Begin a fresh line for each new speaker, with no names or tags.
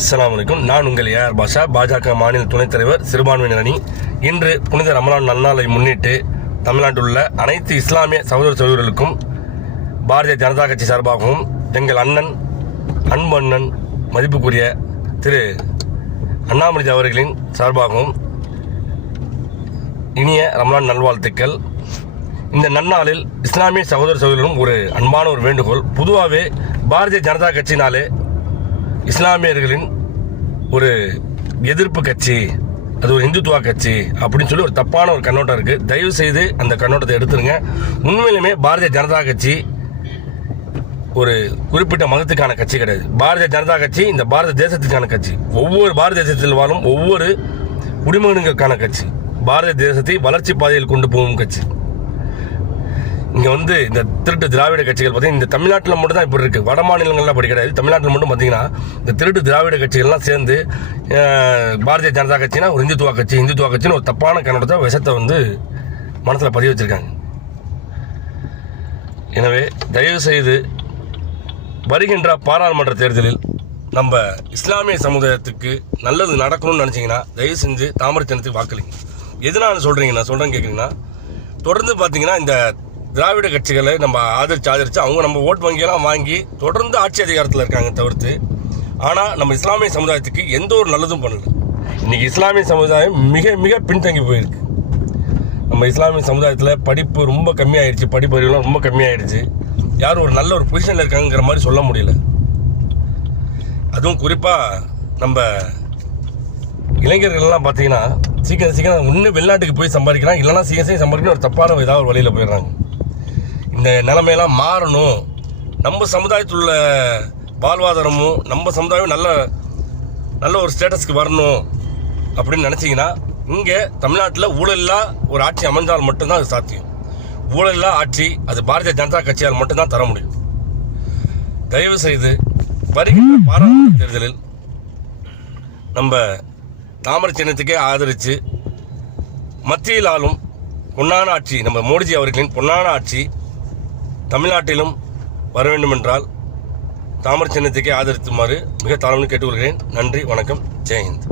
அஸ்லாம் வலைக்கும் நான் உங்கள் ஏஆர் பாஷா பாஜக மாநில துணைத் தலைவர் சிறுபான்மையினர் அணி. இன்று புனித ரமலான் நன்னாளை முன்னிட்டு தமிழ்நாட்டில் உள்ள அனைத்து இஸ்லாமிய சகோதர சகோதரர்களுக்கும் பாரதிய ஜனதா கட்சி சார்பாகவும் எங்கள் அண்ணன் அன்பு அண்ணன் மதிப்புக்குரிய திரு அண்ணாமலை அவர்களின் சார்பாகவும் இனிய ரமலான் நல்வாழ்த்துக்கள். இந்த நன்னாளில் இஸ்லாமிய சகோதர சகோதரர்களும் ஒரு அன்பான ஒரு வேண்டுகோள். பொதுவாகவே பாரதிய ஜனதா கட்சினாலே இஸ்லாமியர்களின் ஒரு எதிர்ப்பு கட்சி அது ஒரு இந்துத்துவா கட்சி அப்படின்னு சொல்லி ஒரு தப்பான ஒரு கண்ணோட்டம் இருக்குது தயவு செய்து அந்த கண்ணோட்டத்தை எடுத்துருங்க. உண்மையிலுமே பாரதிய ஜனதா கட்சி ஒரு குறிப்பிட்ட மதத்துக்கான கட்சி கிடையாது. பாரதிய ஜனதா கட்சி இந்த பாரத தேசத்துக்கான கட்சி. ஒவ்வொரு பாரத தேசத்தில் வாழும் ஒவ்வொரு குடிமகனுங்களுக்கான கட்சி. பாரத தேசத்தை வளர்ச்சி பாதையில் கொண்டு போகும் கட்சி. இங்கே வந்து இந்த திருட்டு திராவிட கட்சிகள் பார்த்தீங்கன்னா இந்த தமிழ்நாட்டில் மட்டும் தான் இப்படி இருக்குது வட மாநிலங்கள்லாம் அப்படி கிடையாது. தமிழ்நாட்டில் மட்டும் பார்த்தீங்கன்னா இந்த திருட்டு திராவிட கட்சிகள்லாம் சேர்ந்து பாரதிய ஜனதா கட்சினா ஒரு இந்துத்துவா கட்சி இந்துத்துவா கட்சின்னு ஒரு தப்பான கன்னடத்தை விஷத்தை வந்து மனசில் பதிவு வச்சுருக்காங்க. எனவே தயவு செய்து வருகின்ற பாராளுமன்ற தேர்தலில் நம்ம இஸ்லாமிய சமுதாயத்துக்கு நல்லது நடக்கணும்னு நினச்சிங்கன்னா தயவு செஞ்சு தாமரை சின்னத்துக்கு வாக்களிங்க. எதனால சொல்கிறீங்க நான் சொல்கிறேன்னு கேட்குறீங்கன்னா தொடர்ந்து பார்த்தீங்கன்னா இந்த திராவிட கட்சிகளை நம்ம ஆதரித்து ஆதரித்து அவங்க நம்ம ஓட்டு வங்கியெல்லாம் வாங்கி தொடர்ந்து ஆட்சி அதிகாரத்தில் இருக்காங்க தவிர்த்து ஆனால் நம்ம இஸ்லாமிய சமுதாயத்துக்கு எந்த ஒரு நல்லதும் பண்ணல. இன்றைக்கி இஸ்லாமிய சமுதாயம் மிக மிக பின்தங்கி போயிருக்கு. நம்ம இஸ்லாமிய சமுதாயத்தில் படிப்பு ரொம்ப கம்மியாயிடுச்சு படிப்பு அறிவுலாம் ரொம்ப கம்மியாயிடுச்சு. யாரும் ஒரு நல்ல ஒரு பொசிஷனில் இருக்காங்கிற மாதிரி சொல்ல முடியல. அதுவும் குறிப்பாக நம்ம இளைஞர்கள்லாம் பார்த்தீங்கன்னா சீக்கிரம் சீக்கிரம் இன்னும் வெளிநாட்டுக்கு போய் சம்பாதிக்கிறாங்க இல்லைன்னா சீக்கிரம் சீக்கிரம் சம்பாதிக்கணும் ஒரு தப்பான ஏதாவது ஒரு வழியில் போயிடுறாங்க. இந்த நிலைமையெல்லாம் மாறணும். நம்ம சமுதாயத்தில் உள்ள வாழ்வாதாரமும் நம்ம சமுதாயம் நல்ல நல்ல ஒரு ஸ்டேட்டஸ்க்கு வரணும் அப்படின்னு நினச்சிங்கன்னா இங்கே தமிழ்நாட்டில் ஊழலில்லா ஒரு ஆட்சி அமைஞ்சால் மட்டும்தான் அது சாத்தியம். ஊழலில்லா ஆட்சி அது பாரதிய ஜனதா கட்சியால் மட்டும்தான் தர முடியும். தயவு செய்து வருகின்ற பாராளுமன்ற தேர்தலில் நம்ம தாமரை சின்னத்துக்கே ஆதரித்து மத்தியில் ஆளும் பொன்னான ஆட்சி நம்ம மோடிஜி அவர்களின் பொன்னான ஆட்சி தமிழ்நாட்டிலும் வர வேண்டுமென்றால் தாமர சின்னத்துக்கே ஆதரித்துமாறு மிக தாழ்வு கேட்டுக்கொள்கிறேன். நன்றி வணக்கம் ஜெயஹிந்த்